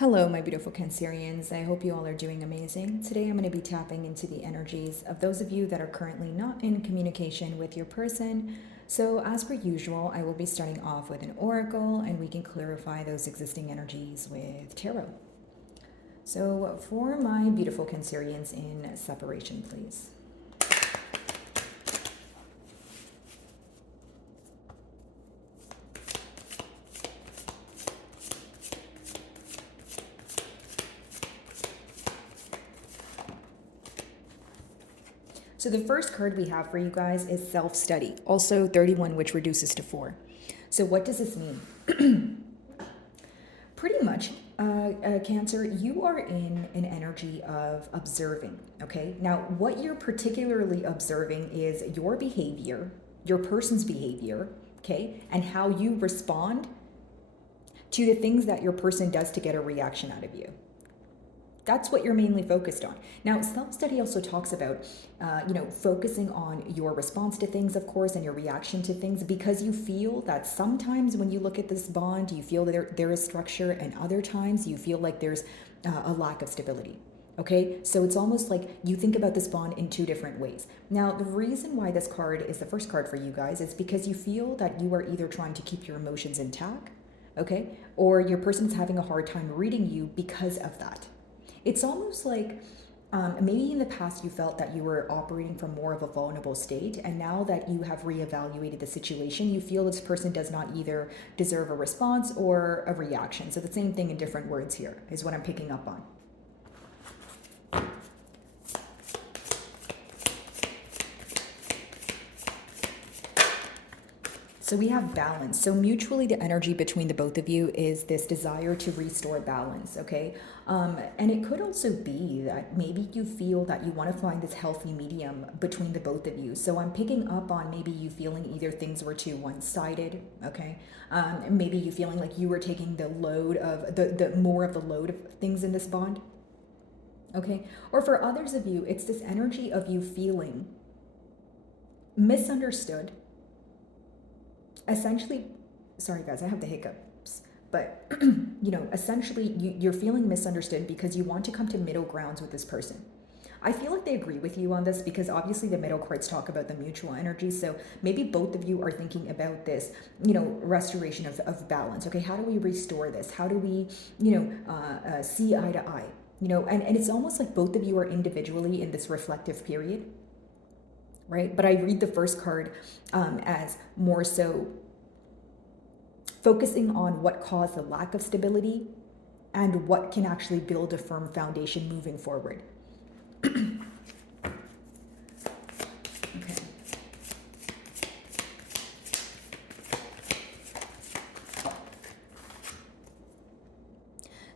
Hello, my beautiful Cancerians. I hope you all are doing amazing. Today I'm going to be tapping into the energies of those of you that are currently not in communication with your person. So, as per usual, I will be starting off with an oracle and we can clarify those existing energies with tarot. So, for my beautiful Cancerians in separation, please. So the first card we have for you guys is self-study, also 31, which reduces to 4. So what does this mean? Pretty much, Cancer, you are in an energy of observing, okay? Now, what you're particularly observing is your behavior, your person's behavior, okay? And how you respond to the things that your person does to get a reaction out of you. That's what you're mainly focused on. Now, self-study also talks about, focusing on your response to things, of course, and your reaction to things, because you feel that sometimes when you look at this bond, you feel that there is structure, and other times you feel like there's a lack of stability. Okay, so it's almost like you think about this bond in two different ways. Now, the reason why this card is the first card for you guys is because you feel that you are either trying to keep your emotions intact, okay, or your person's having a hard time reading you because of that. It's almost like maybe in the past you felt that you were operating from more of a vulnerable state, and now that you have reevaluated the situation, you feel this person does not either deserve a response or a reaction. So the same thing in different words here is what I'm picking up on. So we have balance. So mutually, the energy between the both of you is this desire to restore balance, okay? And it could also be that maybe you feel that you want to find this healthy medium between the both of you. So I'm picking up on maybe you feeling either things were too one-sided, okay? Maybe you feeling like you were taking the load of the more of the load of things in this bond, okay? Or for others of you, it's this energy of you feeling misunderstood. Essentially, sorry guys, I have the hiccups, but essentially you're feeling misunderstood because you want to come to middle grounds with this person. I feel like they agree with you on this because obviously the middle cards talk about the mutual energy. So maybe both of you are thinking about this, restoration of balance. Okay, how do we restore this? How do we, see eye to eye? And it's almost like both of you are individually in this reflective period, right? But I read the first card as more so focusing on what caused the lack of stability and what can actually build a firm foundation moving forward. Okay.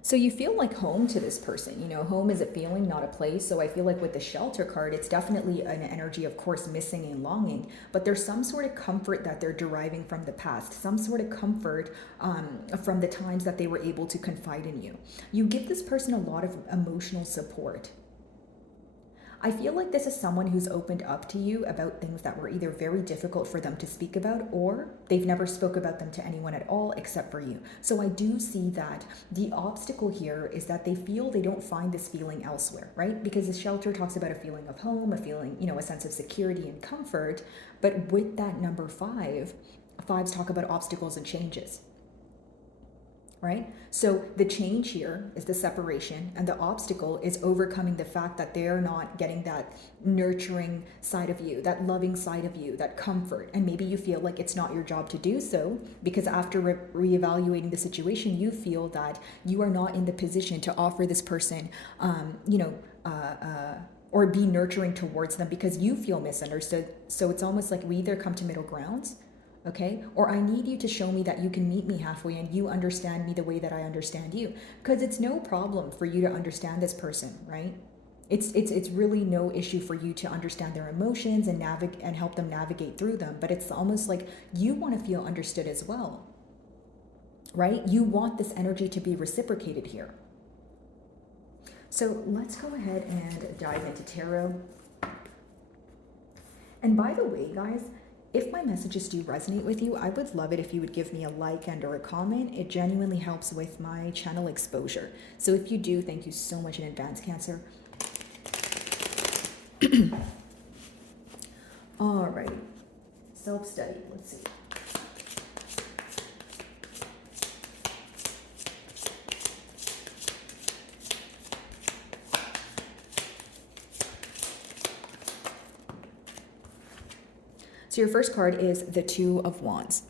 So you feel like home to this person. Home is a feeling, not a place. So I feel like with the shelter card, it's definitely an energy, of course, missing and longing, but there's some sort of comfort that they're deriving from the past, some sort of comfort from the times that they were able to confide in you. You give this person a lot of emotional support. I feel like this is someone who's opened up to you about things that were either very difficult for them to speak about, or they've never spoke about them to anyone at all except for you. So I do see that the obstacle here is that they feel they don't find this feeling elsewhere, right? Because the shelter talks about a feeling of home, a feeling, a sense of security and comfort. But with that number 5, 5s talk about obstacles and changes. Right? So the change here is the separation, and the obstacle is overcoming the fact that they're not getting that nurturing side of you, that loving side of you, that comfort. And maybe you feel like it's not your job to do so because after reevaluating the situation, you feel that you are not in the position to offer this person, or be nurturing towards them because you feel misunderstood. So it's almost like we either come to middle grounds, okay? Or I need you to show me that you can meet me halfway and you understand me the way that I understand you. Because it's no problem for you to understand this person, right? It's really no issue for you to understand their emotions and help them navigate through them. But it's almost like you want to feel understood as well, right? You want this energy to be reciprocated here. So let's go ahead and dive into tarot. And by the way, guys, if my messages do resonate with you, I would love it if you would give me a like and or a comment. It genuinely helps with my channel exposure. So if you do, thank you so much in advance, Cancer. All right, self-study, let's see. So your first card is the Two of Wands.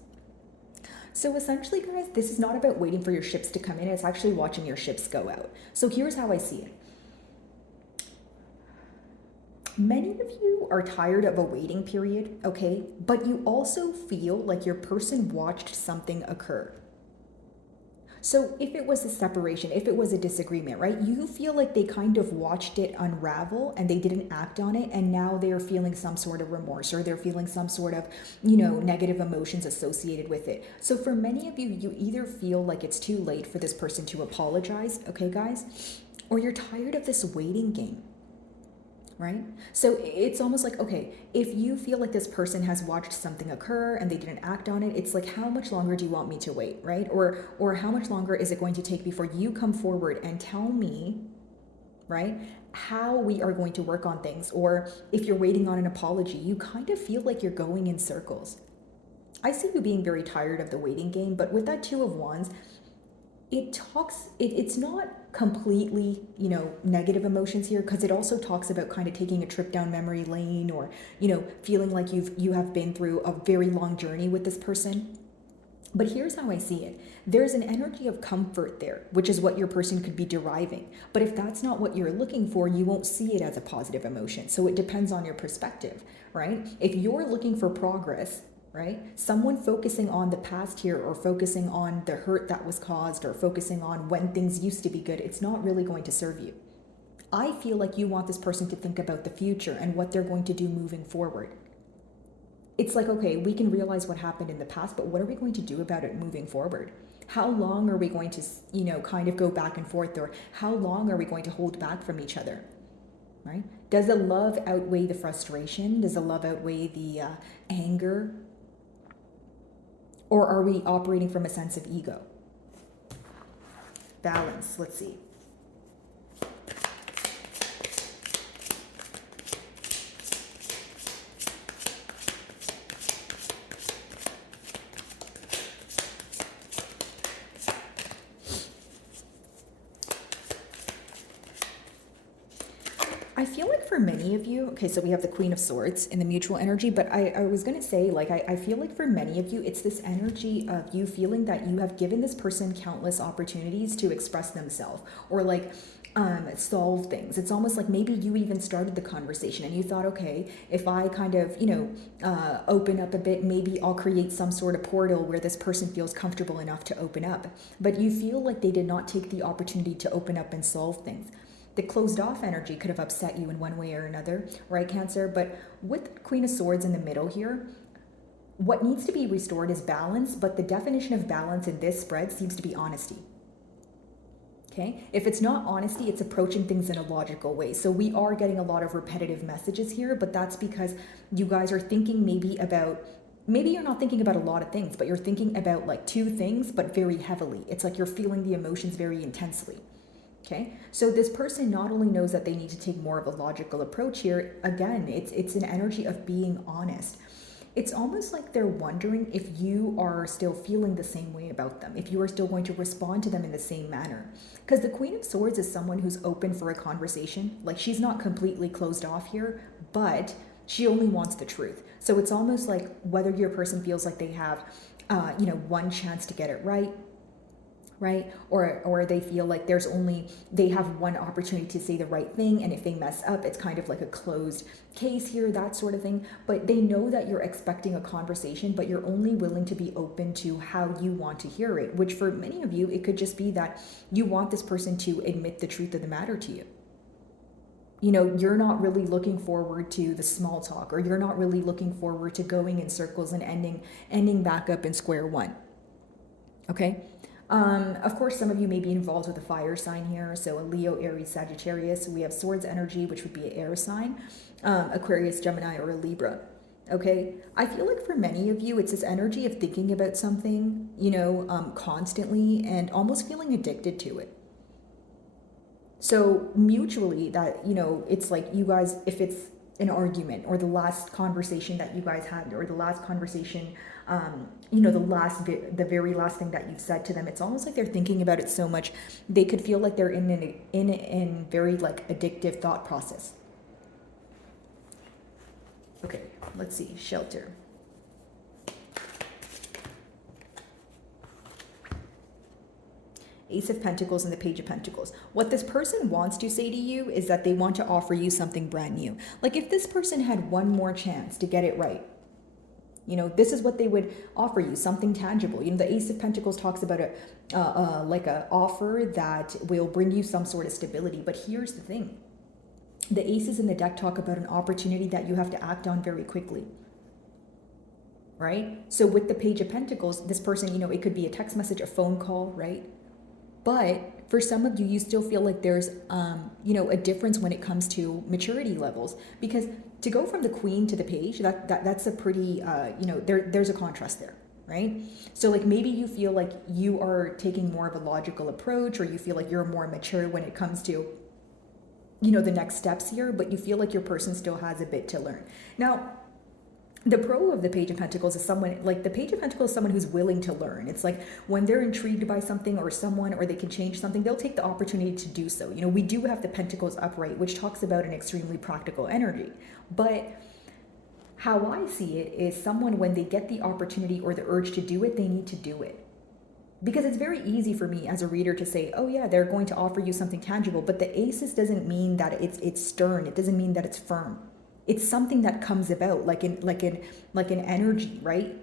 So essentially, guys, this is not about waiting for your ships to come in. It's actually watching your ships go out. So here's how I see it. Many of you are tired of a waiting period, okay? But you also feel like your person watched something occur. So if it was a separation, if it was a disagreement, right? You feel like they kind of watched it unravel and they didn't act on it, and now they're feeling some sort of remorse, or they're feeling some sort of, negative emotions associated with it. So for many of you, you either feel like it's too late for this person to apologize, okay, guys? Or you're tired of this waiting game. Right? So it's almost like, okay, if you feel like this person has watched something occur and they didn't act on it, it's like, how much longer do you want me to wait, right? Or how much longer is it going to take before you come forward and tell me, right, how we are going to work on things? Or if you're waiting on an apology, you kind of feel like you're going in circles. I see you being very tired of the waiting game, but with that Two of Wands, it's not completely, negative emotions here, because it also talks about kind of taking a trip down memory lane, or, feeling like you have been through a very long journey with this person. But here's how I see it. There's an energy of comfort there, which is what your person could be deriving. But if that's not what you're looking for, you won't see it as a positive emotion. So it depends on your perspective, right? If you're looking for progress, right? Someone focusing on the past here, or focusing on the hurt that was caused, or focusing on when things used to be good, it's not really going to serve you. I feel like you want this person to think about the future and what they're going to do moving forward. It's like, okay, we can realize what happened in the past, but what are we going to do about it moving forward? How long are we going to, kind of go back and forth, or how long are we going to hold back from each other? Right? Does the love outweigh the frustration? Does the love outweigh the anger? Or are we operating from a sense of ego? Balance, let's see. I feel like for many of you, okay, so we have the Queen of Swords in the mutual energy, but I was going to say, like, I feel like for many of you, it's this energy of you feeling that you have given this person countless opportunities to express themselves, or like solve things. It's almost like maybe you even started the conversation and you thought, okay, if I kind of, open up a bit, maybe I'll create some sort of portal where this person feels comfortable enough to open up. But you feel like they did not take the opportunity to open up and solve things. The closed off energy could have upset you in one way or another, right, Cancer? But with Queen of Swords in the middle here, what needs to be restored is balance, but the definition of balance in this spread seems to be honesty. Okay? If it's not honesty, it's approaching things in a logical way. So we are getting a lot of repetitive messages here, but that's because you guys are thinking maybe you're not thinking about a lot of things, but you're thinking about like two things, but very heavily. It's like you're feeling the emotions very intensely. Okay, so this person not only knows that they need to take more of a logical approach here, again, it's an energy of being honest. It's almost like they're wondering if you are still feeling the same way about them, if you are still going to respond to them in the same manner. Because the Queen of Swords is someone who's open for a conversation. Like, she's not completely closed off here, but she only wants the truth. So it's almost like whether your person feels like they have, one chance to get it right, or they feel like they have one opportunity to say the right thing, and if they mess up, it's kind of like a closed case here, that sort of thing. But they know that you're expecting a conversation, but you're only willing to be open to how you want to hear it, which for many of you, it could just be that you want this person to admit the truth of the matter to you. You're not really looking forward to the small talk, or you're not really looking forward to going in circles and ending back up in square one. Okay? Of course, some of you may be involved with a fire sign here. So a Leo, Aries, Sagittarius. We have Swords energy, which would be an air sign, Aquarius, Gemini, or a Libra. Okay, I feel like for many of you, it's this energy of thinking about something, you know, constantly and almost feeling addicted to it. So mutually, that, you know, it's like you guys, if it's an argument or the last conversation that you guys had or the last conversation, you know, the very last thing that you've said to them, it's almost like they're thinking about it so much they could feel like they're in very like addictive thought process. Okay, let's see, shelter. Ace of Pentacles and the Page of Pentacles. What this person wants to say to you is that they want to offer you something brand new. Like if this person had one more chance to get it right, you know, this is what they would offer you, something tangible. You know, the Ace of Pentacles talks about like a offer that will bring you some sort of stability. But here's the thing. The aces in the deck talk about an opportunity that you have to act on very quickly. Right? So with the Page of Pentacles, this person, you know, it could be a text message, a phone call, right? But for some of you, you still feel like there's, you know, a difference when it comes to maturity levels. Because to go from the Queen to the Page, that's a pretty, you know, there's a contrast there, right? So like maybe you feel like you are taking more of a logical approach, or you feel like you're more mature when it comes to, you know, the next steps here, but you feel like your person still has a bit to learn. Now, the pro of the Page of Pentacles is someone, like the Page of Pentacles is someone who's willing to learn. It's like when they're intrigued by something or someone, or they can change something, they'll take the opportunity to do so. You know, we do have the Pentacles upright, which talks about an extremely practical energy. But how I see it is someone, when they get the opportunity or the urge to do it, they need to do it. Because it's very easy for me as a reader to say, oh yeah, they're going to offer you something tangible. But the aces doesn't mean that it's stern. It doesn't mean that it's firm. It's something that comes about like an energy, right?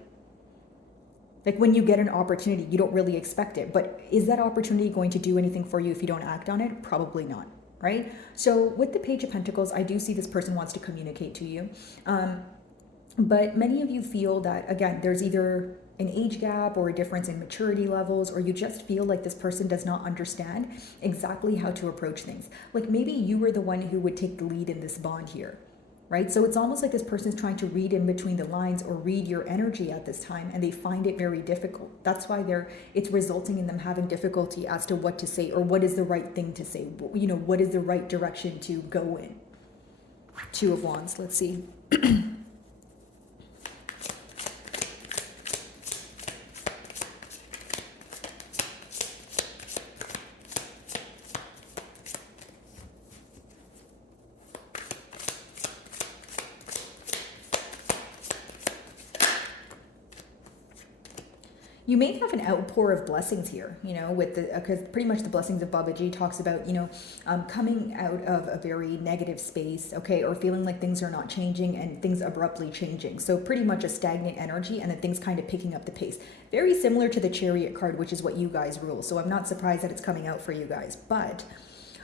Like when you get an opportunity, you don't really expect it. But is that opportunity going to do anything for you if you don't act on it? Probably not, right? So with the Page of Pentacles, I do see this person wants to communicate to you. But many of you feel that, again, there's either an age gap or a difference in maturity levels, or you just feel like this person does not understand exactly how to approach things. Like maybe you were the one who would take the lead in this bond here. Right? So it's almost like this person is trying to read in between the lines or read your energy at this time, and they find it very difficult. That's why it's resulting in them having difficulty as to what to say or what is the right thing to say. You know, what is the right direction to go in? Two of Wands, let's see. You may have an outpour of blessings here, you know, with the, because pretty much the blessings of Baba G talks about, you know, coming out of a very negative space, okay, or feeling like things are not changing and things abruptly changing. So pretty much a stagnant energy, and then things kind of picking up the pace. Very similar to the Chariot card, which is what you guys rule. So I'm not surprised that it's coming out for you guys. But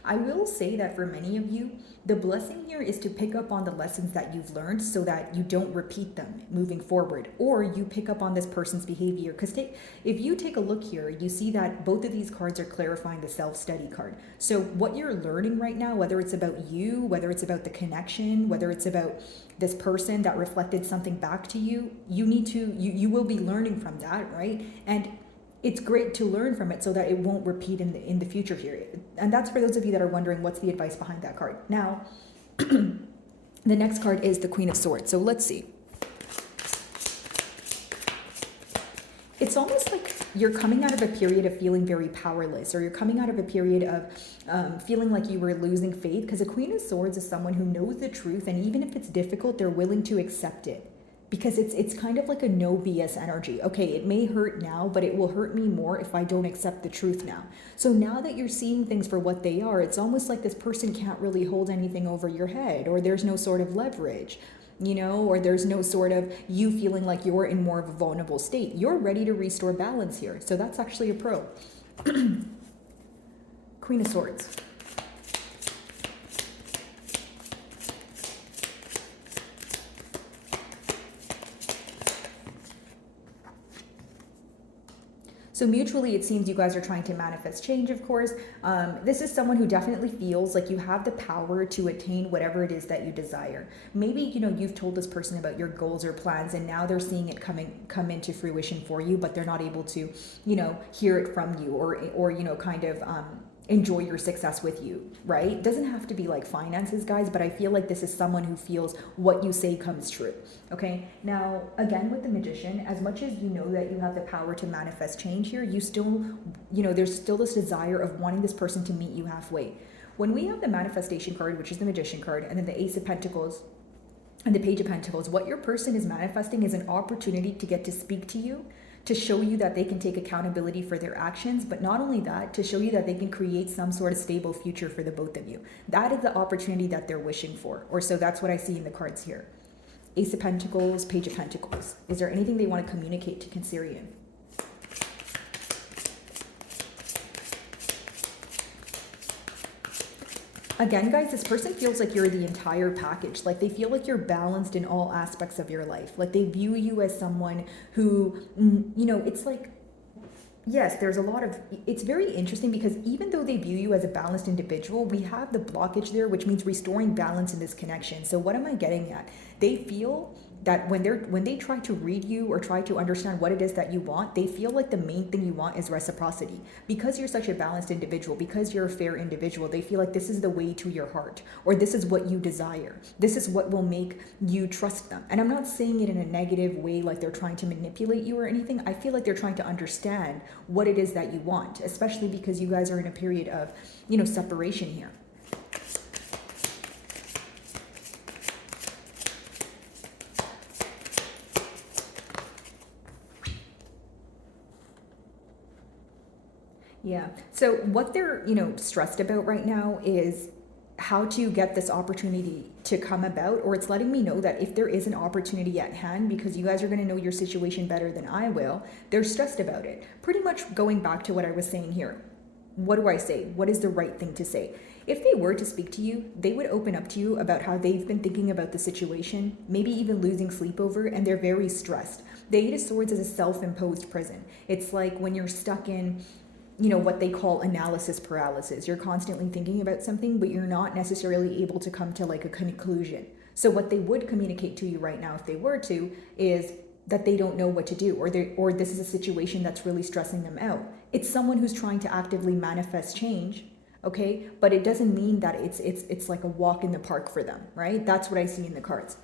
I will say that for many of you, the blessing here is to pick up on the lessons that you've learned so that you don't repeat them moving forward, or you pick up on this person's behavior. Because if you take a look here, you see that both of these cards are clarifying the self-study card. So what you're learning right now, whether it's about you, whether it's about the connection, whether it's about this person that reflected something back to you, you will be learning from that, right? And it's great to learn from it so that it won't repeat in the future here. And that's for those of you that are wondering what's the advice behind that card. Now, the next card is the Queen of Swords. So let's see. It's almost like you're coming out of a period of feeling very powerless, or you're coming out of a period of feeling like you were losing faith, because a Queen of Swords is someone who knows the truth, and even if it's difficult, they're willing to accept it. Because it's kind of like a no BS energy. Okay, it may hurt now, but it will hurt me more if I don't accept the truth now. So now that you're seeing things for what they are, it's almost like this person can't really hold anything over your head, or there's no sort of leverage, you know, or there's no sort of you feeling like you're in more of a vulnerable state. You're ready to restore balance here. So that's actually a pro. Queen of Swords. So mutually, it seems you guys are trying to manifest change, of course. This is someone who definitely feels like you have the power to attain whatever it is that you desire. Maybe, you've told this person about your goals or plans, and now they're seeing it come into fruition for you, but they're not able to, hear it from you, or kind of enjoy your success with you, right? It doesn't have to be like finances, guys, but I feel like this is someone who feels what you say comes true. Okay, now again with the Magician, as much as you know that you have the power to manifest change here, you still, there's still this desire of wanting this person to meet you halfway. When we have the manifestation card, which is the Magician card, and then the Ace of Pentacles and the Page of Pentacles, what your person is manifesting is an opportunity to get to speak to you, to show you that they can take accountability for their actions, but not only that, to show you that they can create some sort of stable future for the both of you. That is the opportunity that they're wishing for, or so that's what I see in the cards here. Ace of Pentacles, Page of Pentacles. Is there anything they want to communicate to Cancerian? Again, guys, this person feels like you're the entire package. Like they feel like you're balanced in all aspects of your life. Like they view you as someone who, it's like, yes, there's a lot of, it's very interesting because even though they view you as a balanced individual, we have the blockage there, which means restoring balance in this connection. So what am I getting at? They feel that when they try to read you or try to understand what it is that you want, they feel like the main thing you want is reciprocity. Because you're such a balanced individual, because you're a fair individual, they feel like this is the way to your heart, or this is what you desire. This is what will make you trust them. And I'm not saying it in a negative way, like they're trying to manipulate you or anything. I feel like they're trying to understand what it is that you want, especially because you guys are in a period of, separation here. Yeah. So what they're, stressed about right now is how to get this opportunity to come about, or it's letting me know that if there is an opportunity at hand, because you guys are going to know your situation better than I will, they're stressed about it. Pretty much going back to what I was saying here. What do I say? What is the right thing to say? If they were to speak to you, they would open up to you about how they've been thinking about the situation, maybe even losing sleep over, and they're very stressed. The Eight of Swords is a self-imposed prison. It's like when you're stuck in what they call analysis paralysis. You're constantly thinking about something, but you're not necessarily able to come to like a conclusion. So what they would communicate to you right now, if they were to, is that they don't know what to do, or this is a situation that's really stressing them out. It's someone who's trying to actively manifest change, okay? But it doesn't mean that it's like a walk in the park for them, right? That's what I see in the cards.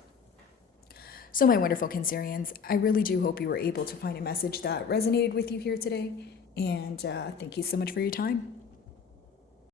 So my wonderful Cancerians, I really do hope you were able to find a message that resonated with you here today. And thank you so much for your time.